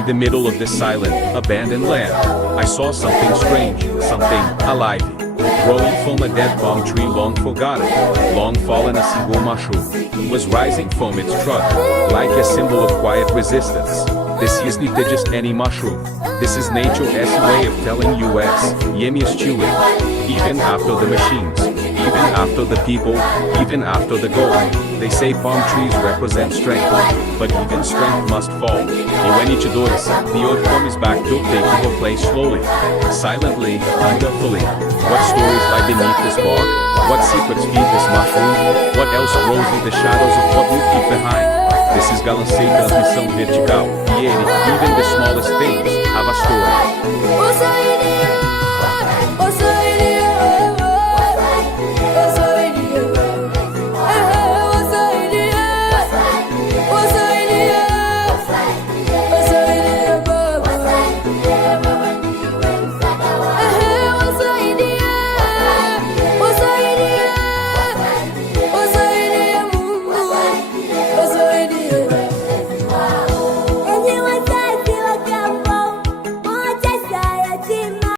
In the middle of this silent, abandoned land, I saw something strange, something alive. Growing from a dead palm tree long forgotten, long fallen a single mushroom, was rising from its trunk, like a symbol of quiet resistance. This isn't just any mushroom. This is nature's way of telling us, Yemi is chewing. Even after the machines, even after the people, even after the goal. They say palm trees represent strength, but even strength must fall. And when each does, the earth comes back to take her place slowly, silently, wonderfully. What stories lie beneath this bark? What secrets feed this mushroom? What else grows in the shadows of what we keep behind? This is Galamsey transmissão vertical, e ele, even the smallest things, have a story.